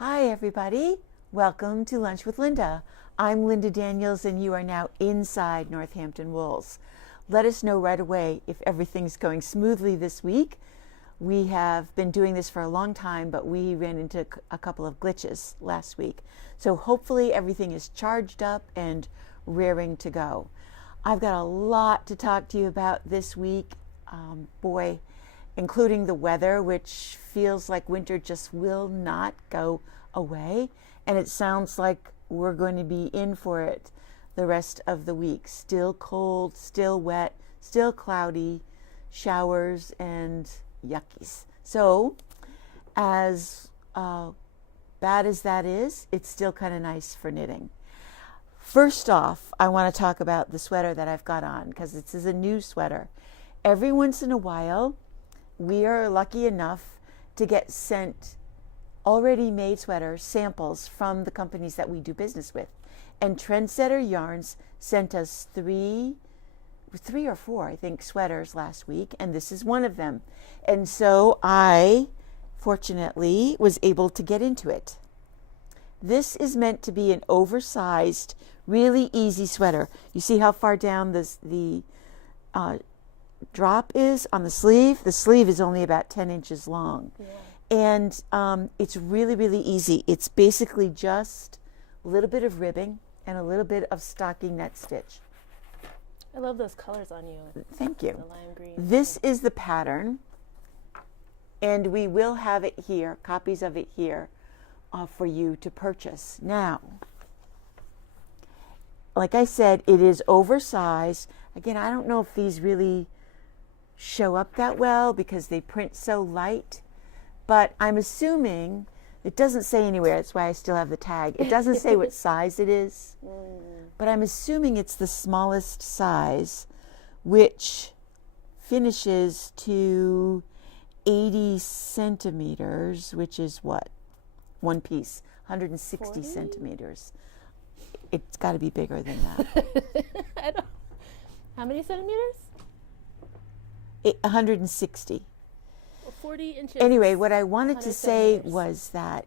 Hi everybody, welcome to Lunch with Linda. I'm Linda Daniels and you are now inside Northampton Wools. Let us know right away if everything's going smoothly this week. We have been doing this for a long time, but we ran into a couple of glitches last week. So hopefully everything is charged up and raring to go. I've got a lot to talk to you about this week. Including the weather, which feels like winter just will not go away. And it sounds like we're going to be in for it the rest of the week. Still cold, still wet, still cloudy, showers and yuckies. So as bad as that is, it's still kind of nice for knitting. First off, I want to talk about the sweater that I've got on because this is a new sweater. Every once in a while, we are lucky enough to get sent already made sweater samples from the companies that we do business with. And Trendsetter Yarns sent us three or four, I think, sweaters last week, and this is one of them. And so I, fortunately, was able to get into it. This is meant to be an oversized, really easy sweater. You see how far down the drop is on the sleeve. The sleeve is only about 10 inches long. Yeah. And it's really, really easy. It's basically just a little bit of ribbing and a little bit of stocking net stitch. I love those colors on you. Thank you. The lime green. This is the pattern, and we will have it here, copies of it here, for you to purchase. Now, like I said, it is oversized. Again, I don't know if these really show up that well because they print so light, but I'm assuming, it doesn't say anywhere, that's why I still have the tag. It doesn't say what size it is, but I'm assuming it's the smallest size, which finishes to 80 centimeters, which is what? One piece, 160 40? Centimeters. It's got to be bigger than that. How many centimeters? 160. 40 inches. Anyway, what I wanted to say was that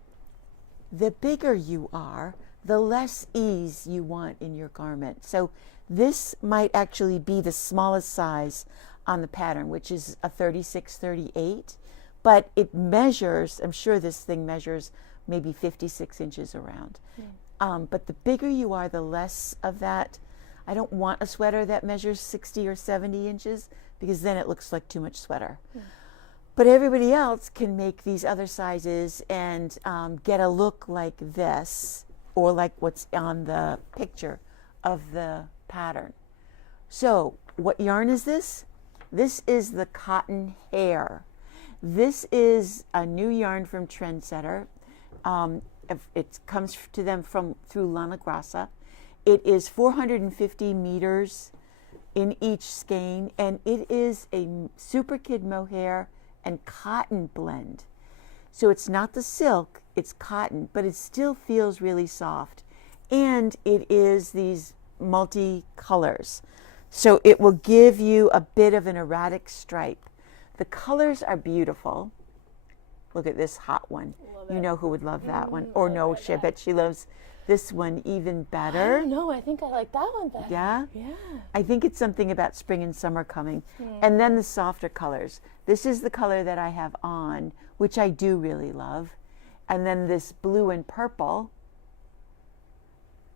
the bigger you are, the less ease you want in your garment. So this might actually be the smallest size on the pattern, which is a 36-38, but it measures, I'm sure this thing measures maybe 56 inches around. But the bigger you are, the less of that. I don't want a sweater that measures 60 or 70 inches because then it looks like too much sweater. But everybody else can make these other sizes and get a look like this or like what's on the picture of the pattern. So what yarn is this? This is the cotton hair. This is a new yarn from Trendsetter. It comes to them through Lana Grassa. It is 450 meters in each skein, and it is a Super Kid mohair and cotton blend. So it's not the silk, it's cotton, but it still feels really soft. And it is these multi-colors. So it will give you a bit of an erratic stripe. The colors are beautiful. Look at this hot one. You know who would love that one. Or no, I bet she loves this one even better. No, I think I like that one better. Yeah? Yeah. I think it's something about spring and summer coming. And then the softer colors. This is the color that I have on, which I do really love. And then this blue and purple.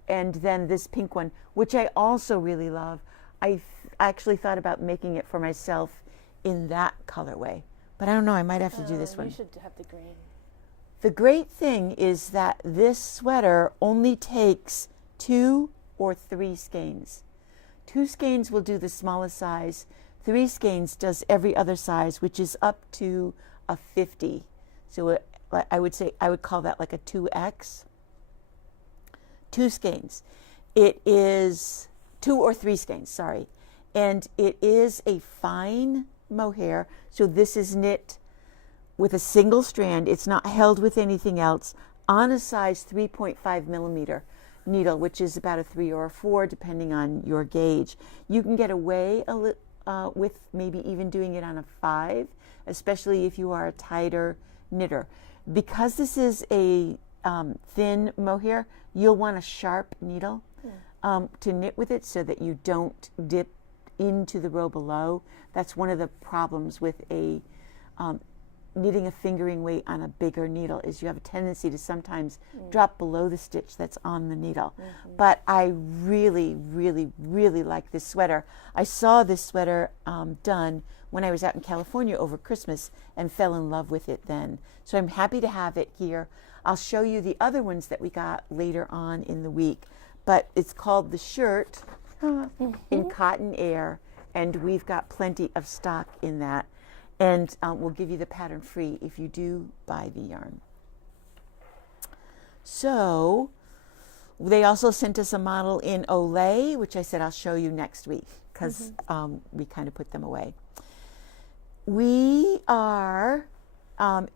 And then this pink one, which I also really love. I actually thought about making it for myself in that colorway. But I don't know, I might have to do this one. You should have the green. The great thing is that this sweater only takes 2 or 3 skeins. 2 skeins will do the smallest size. 3 skeins does every other size, which is up to a 50. So I would call that like a 2X. 2 skeins. It is 2 or 3 skeins, sorry. And it is a fine mohair. So this is knit with a single strand. It's not held with anything else on a size 3.5 millimeter needle, which is about a 3 or a 4 depending on your gauge. You can get away with maybe even doing it on a 5, especially if you are a tighter knitter. Because this is a thin mohair, you'll want a sharp needle to knit with it so that you don't dip into the row below. That's one of the problems with a knitting a fingering weight on a bigger needle, is you have a tendency to sometimes drop below the stitch that's on the needle. But I really, really, really like this sweater. I saw this sweater done when I was out in California over Christmas and fell in love with it then. So I'm happy to have it here. I'll show you the other ones that we got later on in the week. But it's called the Shirt in Cotton Air, and we've got plenty of stock in that. And we'll give you the pattern free if you do buy the yarn. So they also sent us a model in Olay, which I said I'll show you next week because we kind of put them away. We are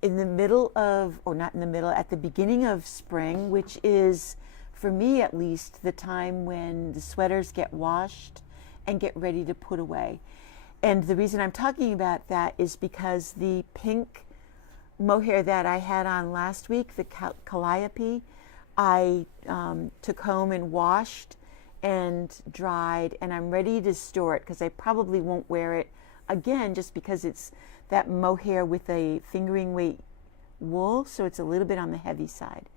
in the middle of, or not in the middle, at the beginning of spring, which is, for me at least, the time when the sweaters get washed and get ready to put away. And the reason I'm talking about that is because the pink mohair that I had on last week, the calliope, I took home and washed and dried, and I'm ready to store it because I probably won't wear it again just because it's that mohair with a fingering weight wool, so it's a little bit on the heavy side.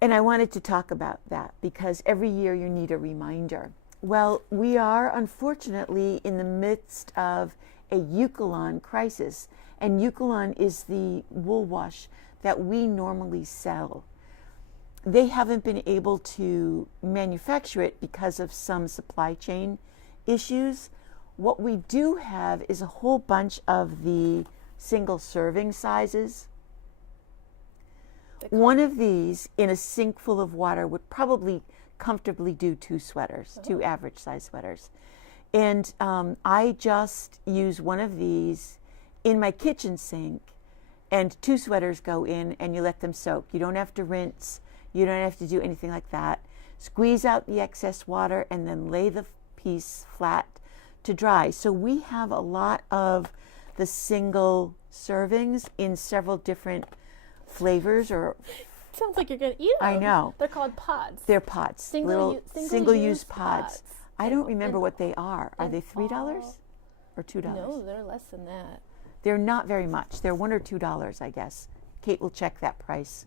And I wanted to talk about that because every year you need a reminder. Well, we are unfortunately in the midst of a Eukalon crisis, and Eukalon is the wool wash that we normally sell. They haven't been able to manufacture it because of some supply chain issues. What we do have is a whole bunch of the single serving sizes. One of these in a sink full of water would probably comfortably do 2 sweaters, 2 average size sweaters. And I just use one of these in my kitchen sink, and 2 sweaters go in, and you let them soak. You don't have to rinse. You don't have to do anything like that. Squeeze out the excess water and then lay the piece flat to dry. So we have a lot of the single servings in several different flavors. Or sounds like you're going to eat them. I know. They're called pods. They're pods. Single-use pods. I don't remember what they are. Are they $3 or $2? No, they're less than that. They're not very much. They're $1 or $2, I guess. Kate will check that price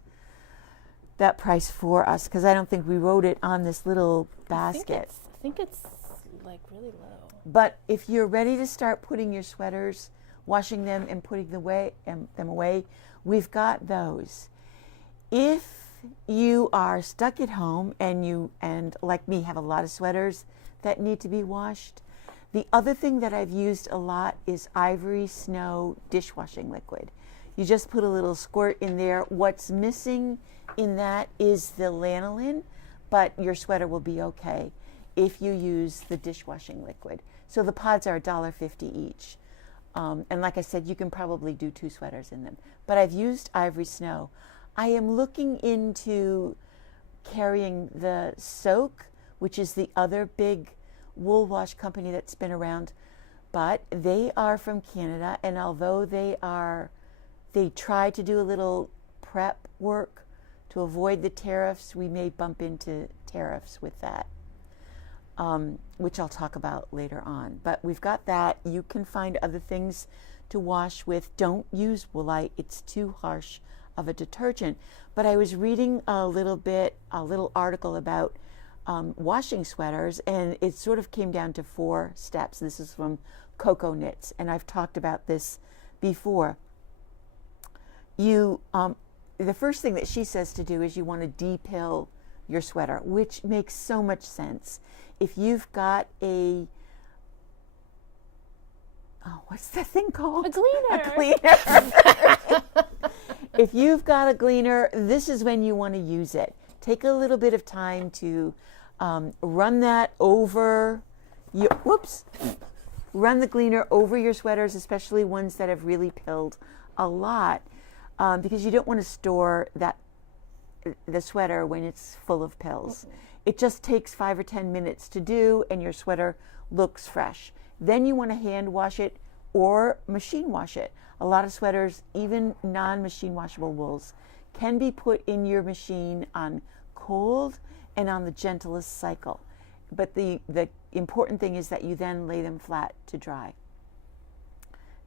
for us, because I don't think we wrote it on this little basket. I think it's like really low. But if you're ready to start putting your sweaters, washing them and putting them away, we've got those. If you are stuck at home and like me have a lot of sweaters that need to be washed, the other thing that I've used a lot is Ivory Snow dishwashing liquid. You just put a little squirt in there. What's missing in that is the lanolin, but your sweater will be okay if you use the dishwashing liquid. So the pods are $1.50 each. And like I said, you can probably do 2 sweaters in them. But I've used Ivory Snow. I am looking into carrying the Soak, which is the other big wool wash company that's been around, but they are from Canada, and although they try to do a little prep work to avoid the tariffs, we may bump into tariffs with that, which I'll talk about later on. But we've got that. You can find other things to wash with. Don't use Woolite. It's too harsh of a detergent. But I was reading a little article about washing sweaters, and it sort of came down to 4 steps. This is from Coco Knits, and I've talked about this before. The first thing that she says to do is you want to depill your sweater, which makes so much sense. If you've got what's that thing called? A gleaner. A gleaner. If you've got a gleaner, this is when you want to use it. Take a little bit of time to run that over run the gleaner over your sweaters, especially ones that have really pilled a lot, because you don't want to store the sweater when it's full of pills. Okay. It just takes 5 or 10 minutes to do, and your sweater looks fresh. Then you want to hand wash it or machine wash it. A lot of sweaters, even non-machine washable wools, can be put in your machine on cold and on the gentlest cycle. But the important thing is that you then lay them flat to dry.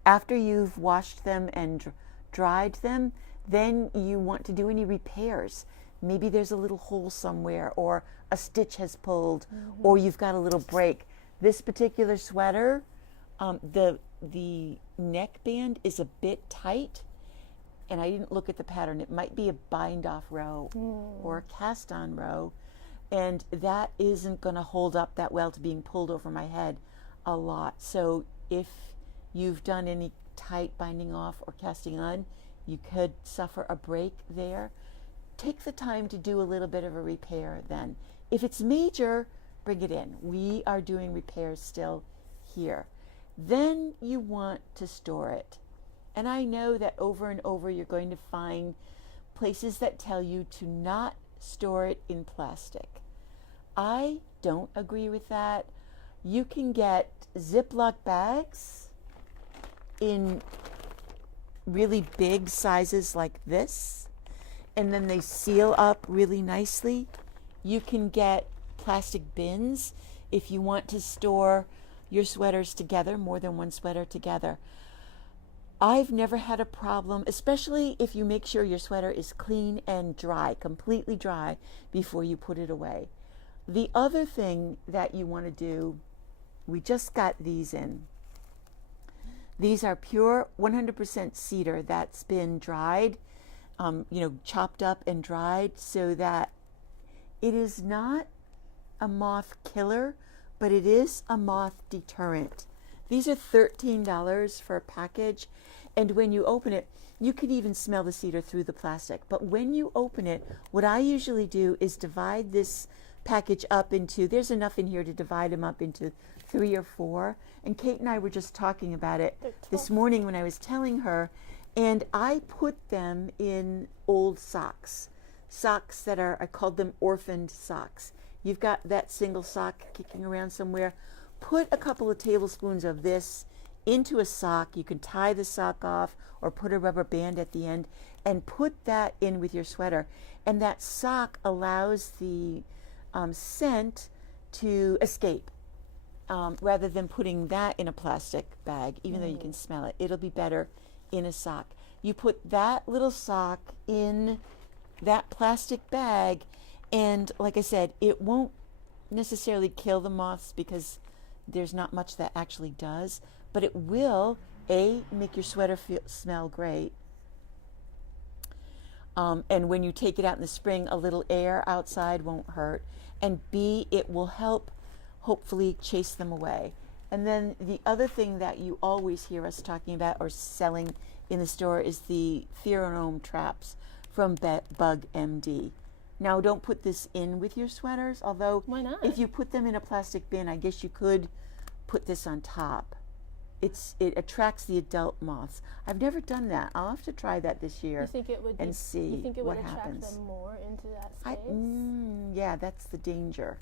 After you've washed them and dried them, then you want to do any repairs. Maybe there's a little hole somewhere, or a stitch has pulled, or you've got a little break. This particular sweater, the neckband is a bit tight, and I didn't look at the pattern. It might be a bind-off row or a cast-on row, and that isn't going to hold up that well to being pulled over my head a lot. So if you've done any tight binding off or casting on, you could suffer a break there. Take the time to do a little bit of a repair then. If it's major, bring it in. We are doing repairs still here. Then you want to store it. And I know that over and over you're going to find places that tell you to not store it in plastic. I don't agree with that. You can get Ziploc bags in really big sizes like this, and then they seal up really nicely. You can get plastic bins if you want to store your sweaters together, more than one sweater together. I've never had a problem, especially if you make sure your sweater is clean and dry, completely dry, before you put it away. The other thing that you want to do, we just got these in. These are pure 100% cedar that's been dried, chopped up and dried, so that it is not a moth killer, but it is a moth deterrent. These are $13 for a package, and when you open it, you can even smell the cedar through the plastic. But when you open it, what I usually do is divide this package up into, there's enough in here to divide them up into 3 or 4. And Kate and I were just talking about it this morning when I was telling her, and I put them in old socks. Socks that are, I called them orphaned socks. You've got that single sock kicking around somewhere. Put a couple of tablespoons of this into a sock. You can tie the sock off or put a rubber band at the end and put that in with your sweater. And that sock allows the scent to escape rather than putting that in a plastic bag, even though you can smell it. It'll be better in a sock. You put that little sock in that plastic bag, and like I said, it won't necessarily kill the moths because there's not much that actually does, but it will, A, make your sweater smell great. And when you take it out in the spring, a little air outside won't hurt. And B, it will help hopefully chase them away. And then the other thing that you always hear us talking about or selling in the store is the pheromone traps from Bug MD. Now, don't put this in with your sweaters, although why not? If you put them in a plastic bin, I guess you could put this on top. It attracts the adult moths. I've never done that. I'll have to try that this year. You think it would and see you think it what would attract happens. them more into that space? Yeah, that's the danger.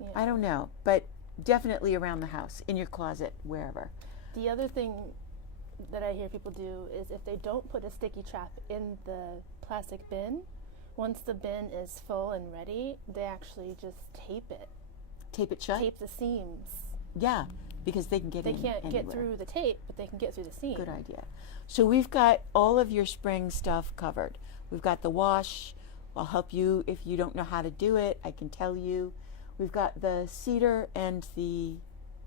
Yeah. I don't know, but definitely around the house, in your closet, wherever. The other thing that I hear people do is if they don't put a sticky trap in the plastic bin, once the bin is full and ready, they actually just tape it. Tape it shut? Tape the seams. Yeah, because they can get in They can't anywhere. get through the tape, but they can get through the seam. Good idea. So we've got all of your spring stuff covered. We've got the wash. I'll help you if you don't know how to do it. I can tell you. We've got the cedar and the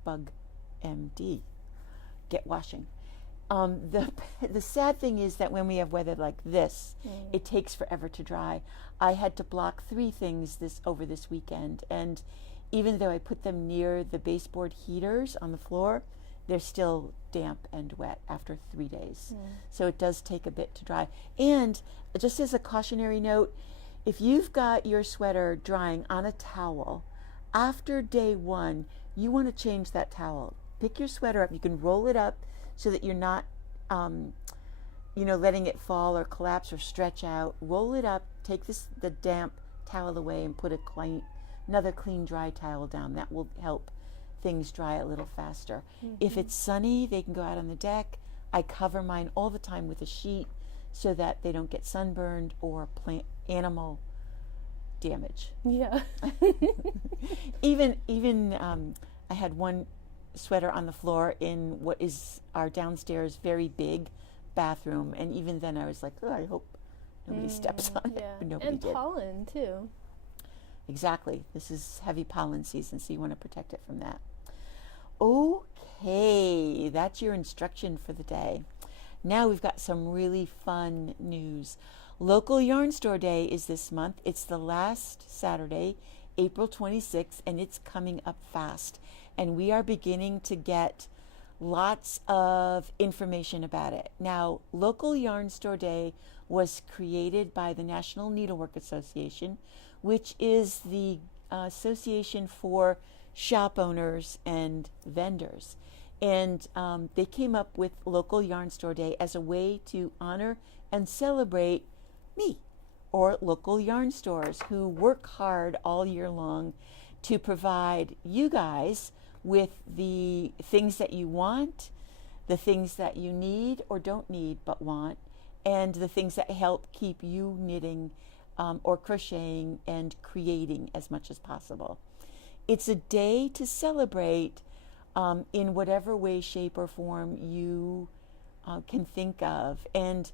Bug MD. Get washing. The sad thing is that when we have weather like this, it takes forever to dry. I had to block 3 things over this weekend, and even though I put them near the baseboard heaters on the floor, they're still damp and wet after 3 days. So it does take a bit to dry. And just as a cautionary note, if you've got your sweater drying on a towel, after day 1, you want to change that towel. Pick your sweater up. You can roll it up so that you're not, letting it fall or collapse or stretch out. Roll it up, take the damp towel away, and put another clean, dry towel down. That will help things dry a little faster. If it's sunny, they can go out on the deck. I cover mine all the time with a sheet so that they don't get sunburned or plant animal damage. Yeah. Even I had one sweater on the floor in what is our downstairs very big bathroom, and even then I was like, oh, I hope nobody steps on it. Yeah. But nobody And did. pollen too. Exactly. This is heavy pollen season, so you want to protect it from that. Okay, that's your instruction for the day. Now we've got some really fun news. Local Yarn Store Day is this month. It's the last Saturday, April 26th, and it's coming up fast. And we are beginning to get lots of information about it. Now, Local Yarn Store Day was created by the National Needlework Association, which is the association for shop owners and vendors. And they came up with Local Yarn Store Day as a way to honor and celebrate me, or local yarn stores who work hard all year long to provide you guys with the things that you want, the things that you need or don't need but want, and the things that help keep you knitting or crocheting and creating as much as possible. It's a day to celebrate in whatever way, shape, or form you can think of. And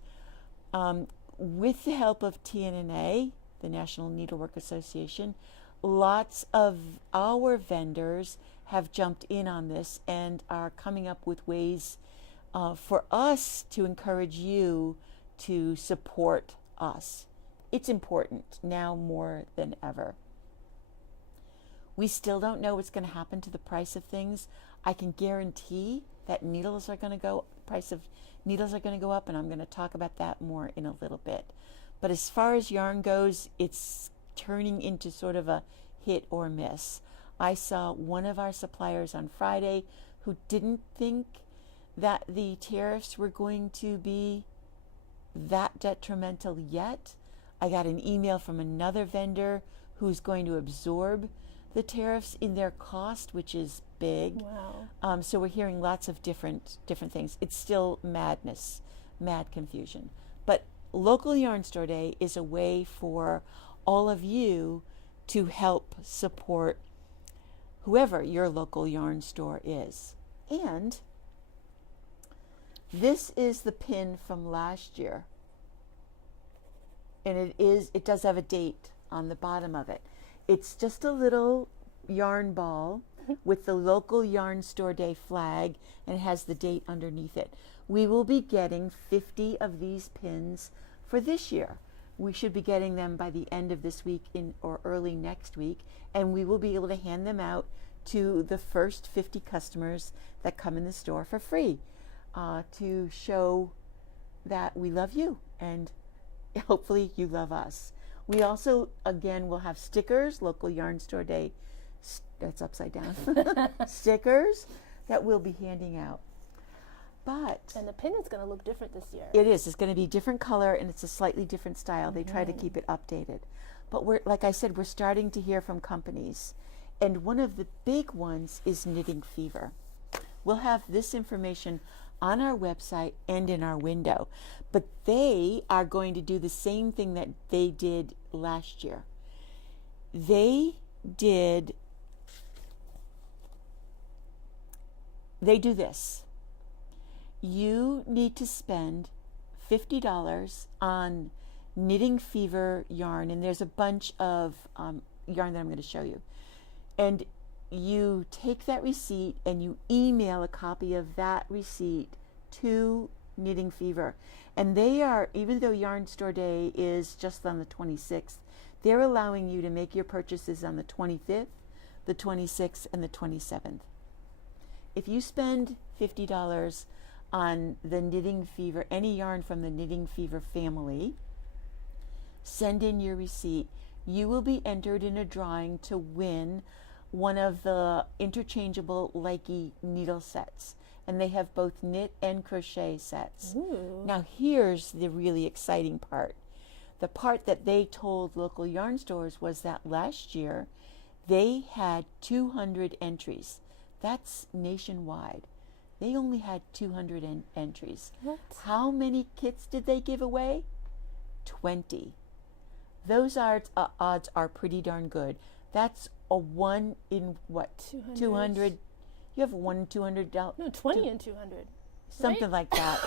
with the help of TNNA, the National Needlework Association, lots of our vendors have jumped in on this and are coming up with ways for us to encourage you to support us. It's important now more than ever. We still don't know what's going to happen to the price of things. I can guarantee that price of needles are going to go up, and I'm going to talk about that more in a little bit. But as far as yarn goes, it's turning into sort of a hit or miss. I saw one of our suppliers on Friday who didn't think that the tariffs were going to be that detrimental yet. I got an email from another vendor who's going to absorb the tariffs in their cost, which is big. Wow. So we're hearing lots of different things. It's still madness, mad confusion. But Local Yarn Store Day is a way for all of you to help support whoever your local yarn store is. And this is the pin from last year. And it does have a date on the bottom of it. It's just a little yarn ball with the Local Yarn Store Day flag, and it has the date underneath it. We will be getting 50 of these pins for this year. We should be getting them by the end of this week or early next week, and we will be able to hand them out to the first 50 customers that come in the store for free to show that we love you and hopefully you love us. We also, again, will have stickers, Local Yarn Store Day, that's upside down, stickers that we'll be handing out. And the pin is going to look different this year. It is. It's going to be different color, and it's a slightly different style. They try to keep it updated. But like I said, we're starting to hear from companies. And one of the big ones is Knitting Fever. We'll have this information on our website and in our window. But they are going to do the same thing that they did last year. They do this. You need to spend $50 on Knitting Fever yarn, and there's a bunch of yarn that I'm going to show you. And you take that receipt and you email a copy of that receipt to Knitting Fever. And they are, even though Yarn Store Day is just on the 26th, they're allowing you to make your purchases on the 25th, the 26th, and the 27th. If you spend $50 on the Knitting Fever, any yarn from the Knitting Fever family, send in your receipt. You will be entered in a drawing to win one of the interchangeable Lykke needle sets. And they have both knit and crochet sets. Ooh. Now here's the really exciting part. The part that they told local yarn stores was that last year they had 200 entries. That's nationwide. they only had 200 entries. What? How many kits did they give away? 20. Those odds are pretty darn good. That's a 1 in what? 200. You have 1 in 200. No, 20 in 200. Something right? like that.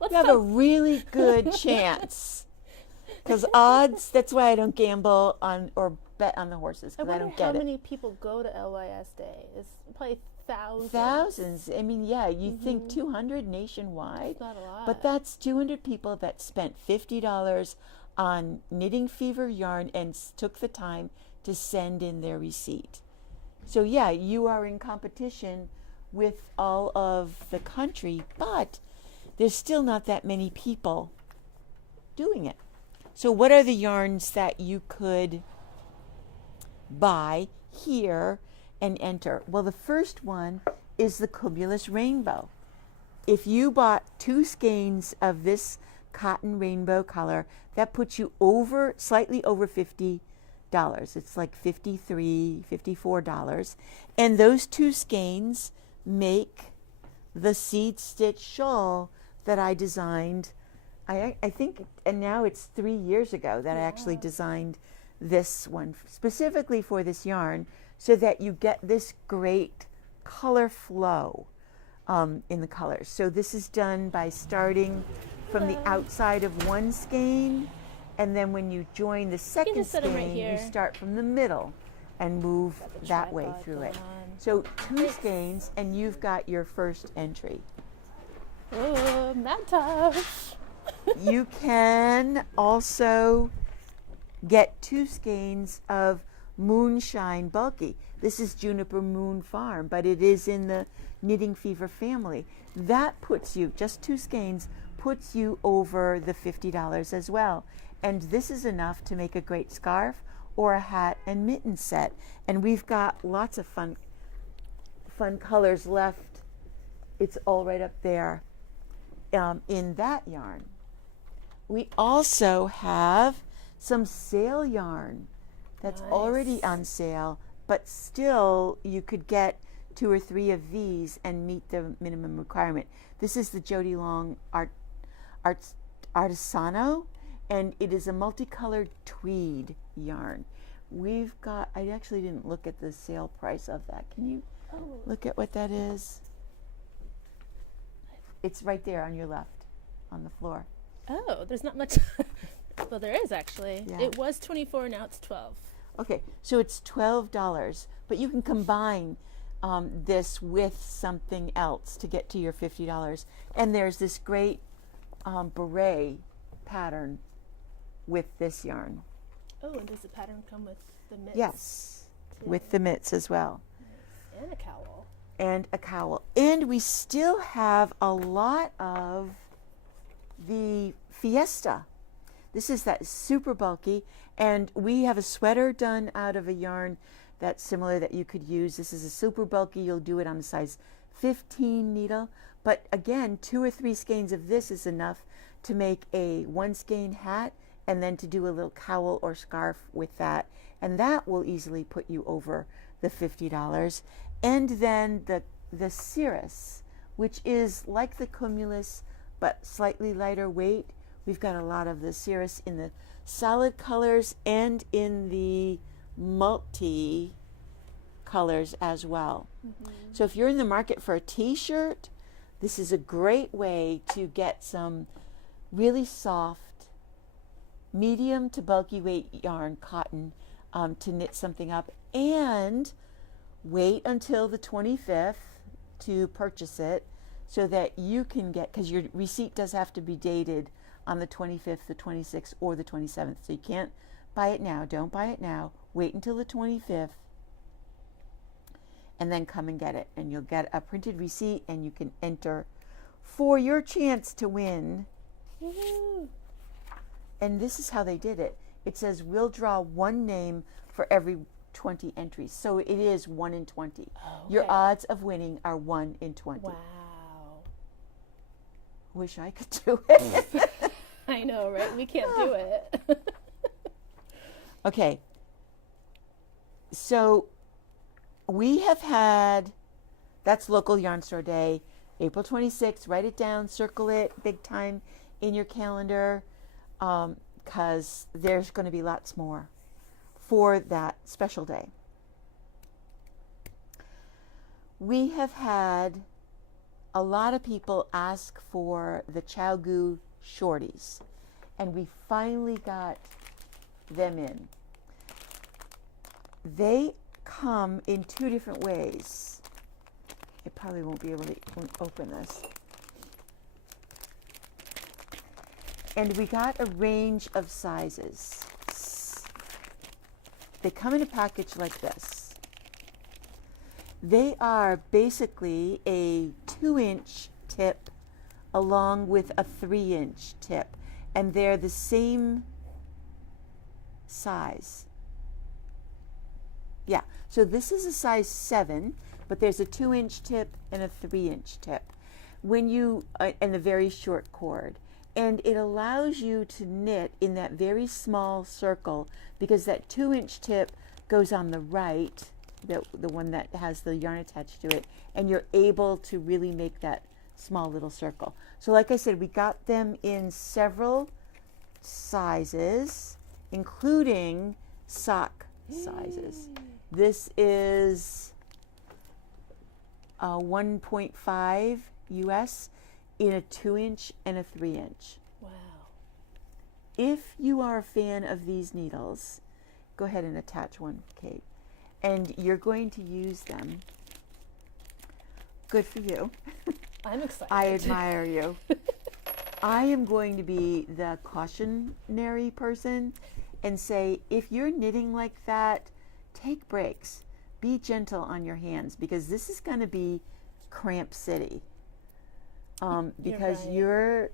Let's You have a really good chance. Because odds, that's why I don't gamble on or bet on the horses, because I don't get it. I wonder how many people go to LYS Day. It's probably thousands. Thousands. I mean, yeah, you think 200 nationwide. That's not a lot. But that's 200 people that spent $50 on knitting Fever yarn and took the time to send in their receipt. So yeah, you are in competition with all of the country, but there's still not that many people doing it. So what are the yarns that you could buy here and enter? Well, the first one is the Cumulus Rainbow. If you bought 2 skeins of this cotton rainbow color, that puts you slightly over $50. It's like $53, $54. And those 2 skeins make the seed stitch shawl that I designed. I think, and now it's 3 years ago that I actually designed this one specifically for this yarn, so that you get this great color flow in the colors. So this is done by starting from the outside of one skein, and then when you join the second skein, you start from the middle and move that way through it. So 2 skeins, and you've got your first entry. Oh, not tough. You can also get 2 skeins of Moonshine Bulky. This is Juniper Moon Farm, but it is in the Knitting Fever family. That puts you, just 2 skeins, puts you over the $50 as well. And this is enough to make a great scarf or a hat and mitten set. And we've got lots of fun colors left. It's all right up there in that yarn. We also have some sale yarn that's already on sale, but still you could get 2 or 3 of these and meet the minimum requirement. This is the Jody Long Artisano, and it is a multicolored tweed yarn. We've got, I actually didn't look at the sale price of that. Can you look at what that is? It's right there on your left, on the floor. Oh, there's not much. Well, there is actually. Yeah. It was 24, now it's 12. Okay, so it's $12, but you can combine this with something else to get to your $50. And there's this great beret pattern with this yarn. Oh, and does the pattern come with the mitts? Yes, with the mitts as well. And a cowl. And a cowl. And we still have a lot of the Fiesta. This is that super bulky, and we have a sweater done out of a yarn that's similar that you could use. This is a super bulky. You'll do it on a size 15 needle, but again, 2 or 3 skeins of this is enough to make a 1 skein hat, and then to do a little cowl or scarf with that, and that will easily put you over the $50. And then the Cirrus, which is like the Cumulus but slightly lighter weight. We've got a lot of the Cirrus in the solid colors and in the multi colors as well. So if you're in the market for a t-shirt, this is a great way to get some really soft, medium to bulky weight yarn, cotton, to knit something up, and wait until the 25th to purchase it, so that you can get, because your receipt does have to be dated on the 25th, the 26th, or the 27th. So you can't buy it now. Don't buy it now. Wait until the 25th and then come and get it. And you'll get a printed receipt, and you can enter for your chance to win. Woo-hoo. And this is how they did it. It says we'll draw 1 name for every 20 entries. So it is 1 in 20. Oh, okay. Your odds of winning are 1 in 20. Wow. Wish I could do it. I know, right? We can't do it. Okay. So we have had that's local yarn store day, April 26th. Write it down, circle it big time in your calendar, because there's going to be lots more for that special day. We have had a lot of people ask for the Chow shorties, and we finally got them in. They come in two different ways. I probably won't be able to open this. And we got a range of sizes. They come in a package like this. They are basically a 2-inch tip along with a 3-inch tip, and they're the same size. Yeah, so this is a size 7, but there's a 2-inch tip and a 3-inch tip. When you, and a very short cord. And it allows you to knit in that very small circle, because that 2-inch tip goes on the right, the one that has the yarn attached to it, and you're able to really make that small little circle. So like I said, we got them in several sizes, including sock sizes. This is 1.5 US in a 2-inch and a 3-inch. Wow. If you are a fan of these needles, go ahead and attach one, Kate. And you're going to use them. Good for you. I'm excited. I admire you. I am going to be the cautionary person and say, if you're knitting like that, take breaks. Be gentle on your hands, because this is going to be cramp city. Because right. You're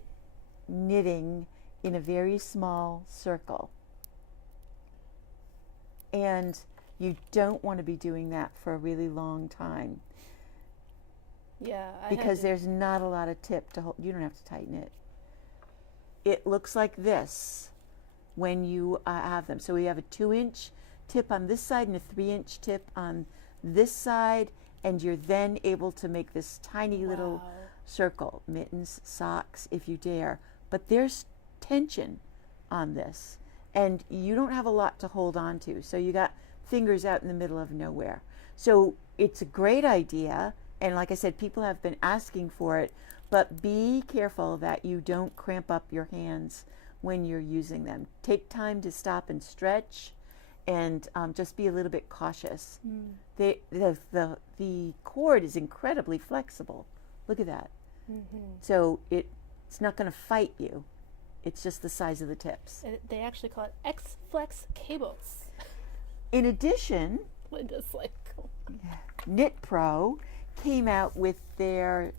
knitting in a very small circle. And you don't want to be doing that for a really long time. Yeah. Because there's not a lot of tip to hold. You don't have to tighten it. It looks like this when you have them. So we have a 2-inch tip on this side and a 3-inch tip on this side, and you're then able to make this tiny little circle. Mittens, socks, if you dare. But there's tension on this, and you don't have a lot to hold on to. So you got fingers out in the middle of nowhere. So it's a great idea, and like I said, people have been asking for it, but be careful that you don't cramp up your hands when you're using them. Take time to stop and stretch, and just be a little bit cautious. The cord is incredibly flexible. Look at that. So it's not going to fight you. It's just the size of the tips. They actually call it X-Flex cables. In addition, Linda's like, Knit Pro came out with their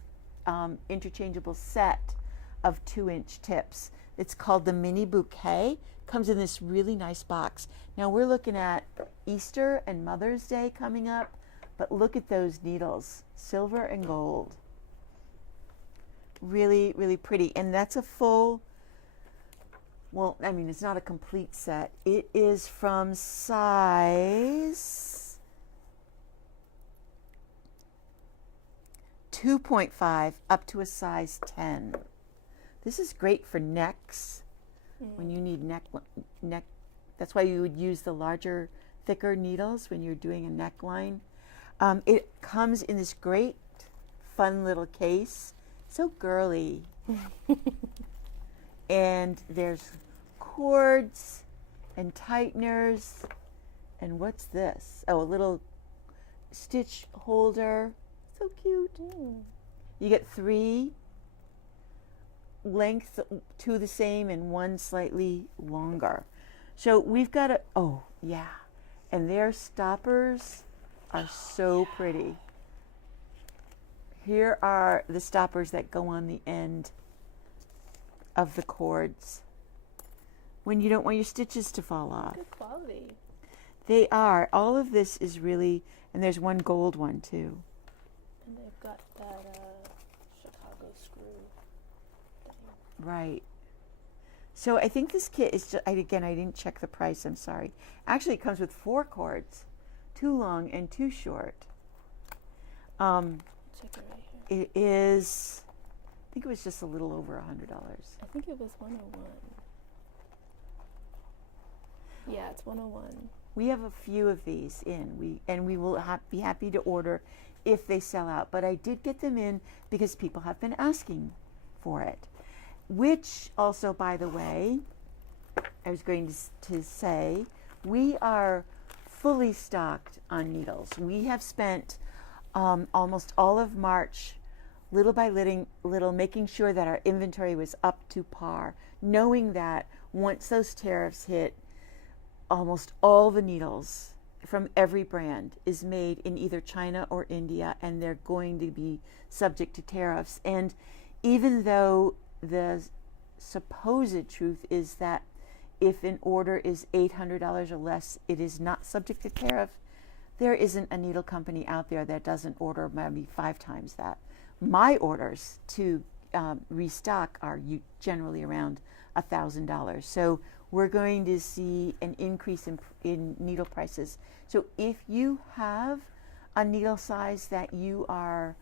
interchangeable set of 2-inch tips. It's called the Mini Bouquet. Comes in this really nice box. Now we're looking at Easter and Mother's Day coming up, but look at those needles, silver and gold. Really, really pretty. And that's a full, well, I mean, it's not a complete set. It is from size 2.5 up to a size 10. This is great for necks. When you need neck, that's why you would use the larger, thicker needles when you're doing a neckline. It comes in this great, fun little case. So girly. And there's cords and tighteners. And what's this? Oh, a little stitch holder. So cute. You get 3 lengths, 2 the same and 1 slightly longer. So we've got a, oh yeah, and their stoppers are so pretty. Here are the stoppers that go on the end of the cords when you don't want your stitches to fall off. good quality. They are. All of this is really, and there's one gold one too. And they've got that Chicago screw thing. Right. So I think this kit is just, again, I didn't check the price, I'm sorry. Actually, it comes with 4 cords, 2 long and 2 short. check it right here. It is, I think it was just a little over $100. I think it was 101. Yeah, it's 101. We have a few of these in. We will be happy to order if they sell out. But I did get them in because people have been asking for it. Which also, by the way, I was going to say, we are fully stocked on needles. We have spent almost all of March, little by little, making sure that our inventory was up to par, knowing that once those tariffs hit, almost all the needles from every brand is made in either China or India, and they're going to be subject to tariffs. And even though the supposed truth is that if an order is $800 or less, it is not subject to tariff, there isn't a needle company out there that doesn't order maybe 5 times that. My orders to restock are generally around $1,000. So we're going to see an increase in needle prices. So if you have a needle size that you are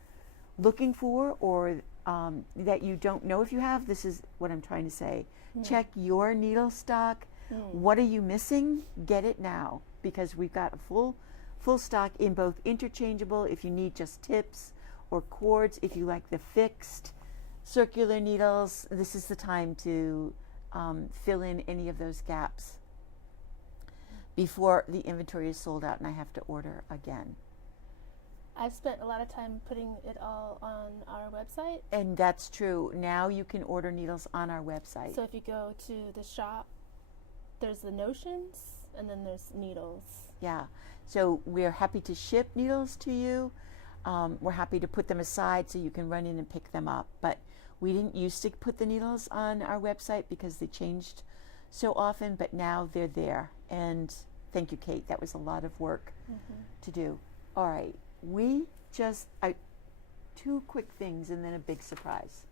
looking for, or that you don't know if you have, this is what I'm trying to say. Check your needle stock. What are you missing? Get it now, because we've got a full stock in both interchangeable, if you need just tips, or cords, if you like the fixed circular needles. This is the time to fill in any of those gaps before the inventory is sold out and I have to order again. I've spent a lot of time putting it all on our website. And that's true. Now you can order needles on our website. So if you go to the shop, there's the notions, and then there's needles. Yeah. So we're happy to ship needles to you. We're happy to put them aside so you can run in and pick them up. But we didn't used to put the needles on our website because they changed so often, but now they're there. And thank you, Kate. That was a lot of work to do. All right. We just, 2 quick things and then a big surprise.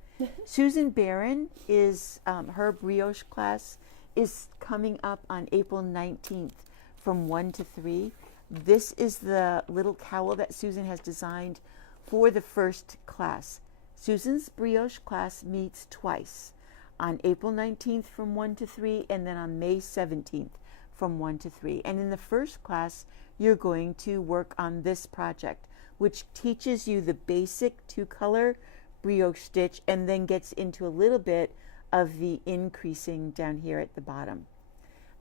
Susan Barron is, her Brioche class is coming up on April 19th from 1 to 3. This is the little cowl that Susan has designed for the first class. Susan's Brioche class meets twice, on April 19th from 1 to 3, and then on May 17th from 1 to 3. And in the first class, you're going to work on this project, which teaches you the basic 2-color brioche stitch and then gets into a little bit of the increasing down here at the bottom.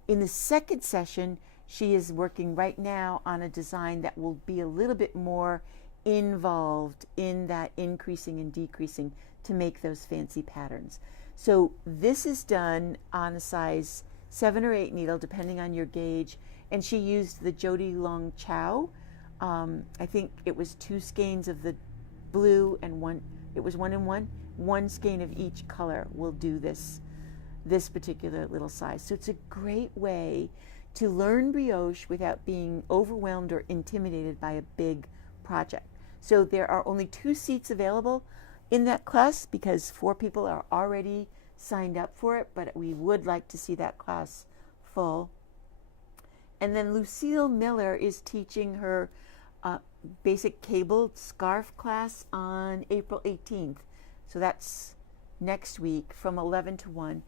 In the second session, she is working right now on a design that will be a little bit more involved in that increasing and decreasing to make those fancy patterns. So this is done on a size 7 or 8 needle, depending on your gauge, and she used the Jody Long Chow. I think it was 2 skeins of the blue and 1 and 1 skein of each color will do this particular little size. So it's a great way to learn brioche without being overwhelmed or intimidated by a big project. So there are only 2 seats available in that class because 4 people are already signed up for it, but we would like to see that class full. And then Lucille Miller is teaching her basic cabled scarf class on April 18th. So that's next week from 11 to 1.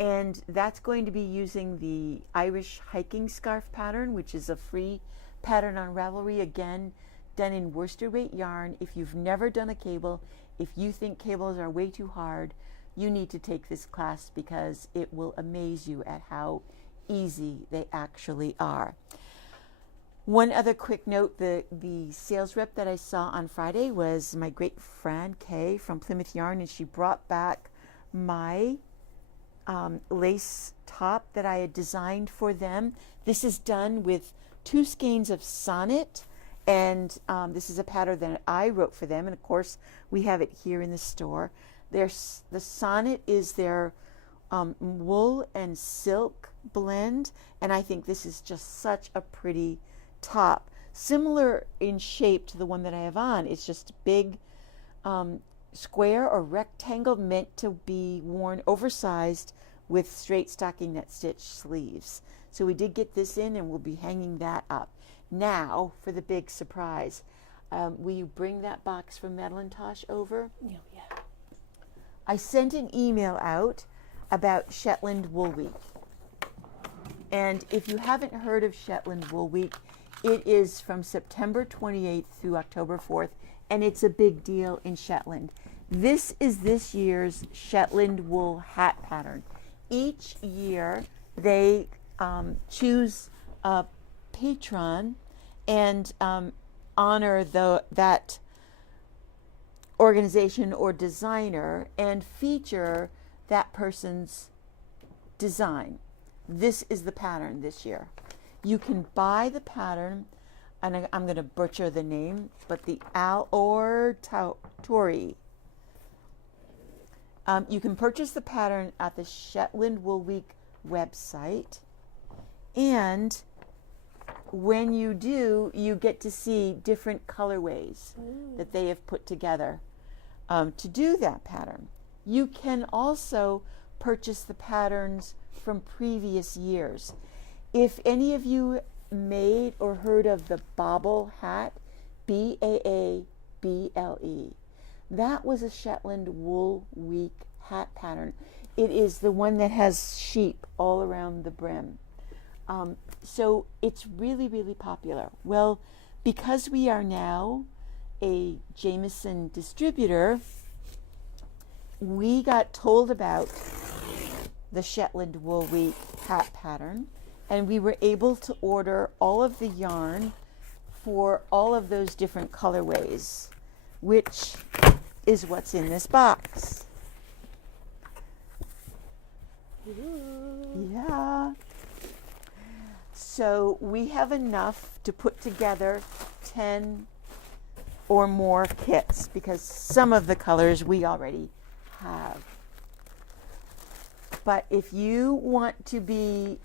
And that's going to be using the Irish hiking scarf pattern, which is a free pattern on Ravelry, again, done in worsted weight yarn. If you've never done a cable, if you think cables are way too hard, you need to take this class because it will amaze you at how easy they actually are. One other quick note, the sales rep that I saw on Friday was my great friend Kay from Plymouth Yarn, and she brought back my lace top that I had designed for them. This is done with 2 skeins of Sonnet, and this is a pattern that I wrote for them, and of course we have it here in the store. The Sonnet is their wool and silk blend, and I think this is just such a pretty top, similar in shape to the one that I have on. It's just big square or rectangle, meant to be worn oversized with straight stocking net stitch sleeves. So we did get this in, and we'll be hanging that up. Now for the big surprise. will you bring that box from Madeline Tosh over? Yeah. I sent an email out about Shetland Wool Week. And if you haven't heard of Shetland Wool Week, it is from September 28th through October 4th, and it's a big deal in Shetland. This is this year's Shetland wool hat pattern. Each year they choose a patron and honor that organization or designer and feature that person's design. This is the pattern this year. You can buy the pattern, and I'm going to butcher the name, but the Tori. You can purchase the pattern at the Shetland Wool Week website, and when you do, you get to see different colorways that they have put together to do that pattern. You can also purchase the patterns from previous years. If any of you made or heard of the Bauble hat, Baable, that was a Shetland Wool Week hat pattern. It is the one that has sheep all around the brim. So it's really, really popular. Well, because we are now a Jameson distributor, we got told about the Shetland Wool Week hat pattern, and we were able to order all of the yarn for all of those different colorways, which is what's in this box. Yeah. So we have enough to put together 10 or more kits, because some of the colors we already have. But if you want to be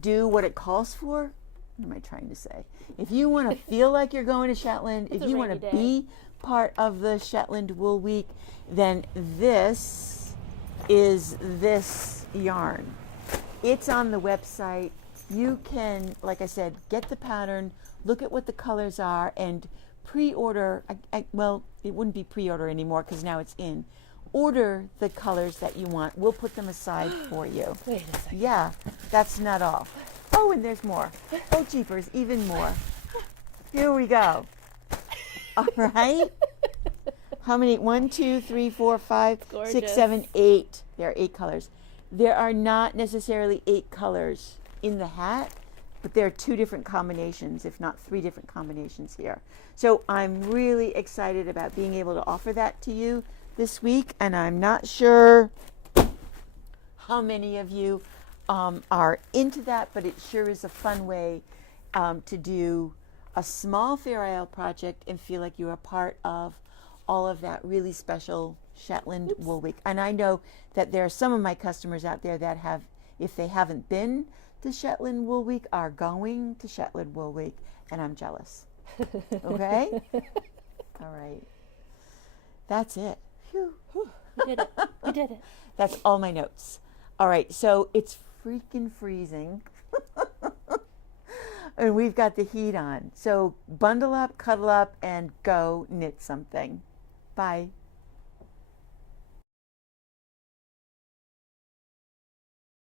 do what it calls for, what am I trying to say? If you want to feel like you're going to Shetland, if you want to be part of the Shetland Wool Week, then this is this yarn. It's on the website. You can, like I said, get the pattern, look at what the colors are, and pre-order. Well, it wouldn't be pre-order anymore because now it's in. Order the colors that you want. We'll put them aside for you. Wait a second. Yeah, that's not all. Oh, and there's more. Oh, jeepers, even more. Here we go. All right. How many? 1, 2, 3, 4, 5, 6, Gorgeous. 7, 8. There are 8 colors. There are not necessarily 8 colors in the hat, but there are 2 different combinations, if not 3 different combinations here. So I'm really excited about being able to offer that to you this week, and I'm not sure how many of you are into that, but it sure is a fun way to do a small Fair Isle project and feel like you're a part of all of that really special Shetland Wool Week. And I know that there are some of my customers out there that have, if they haven't been to Shetland Wool Week, are going to Shetland Wool Week, and I'm jealous. Okay? All right. That's it. Phew. We did it. We did it. That's all my notes. All right, so it's freaking freezing. And we've got the heat on. So bundle up, cuddle up, and go knit something. Bye.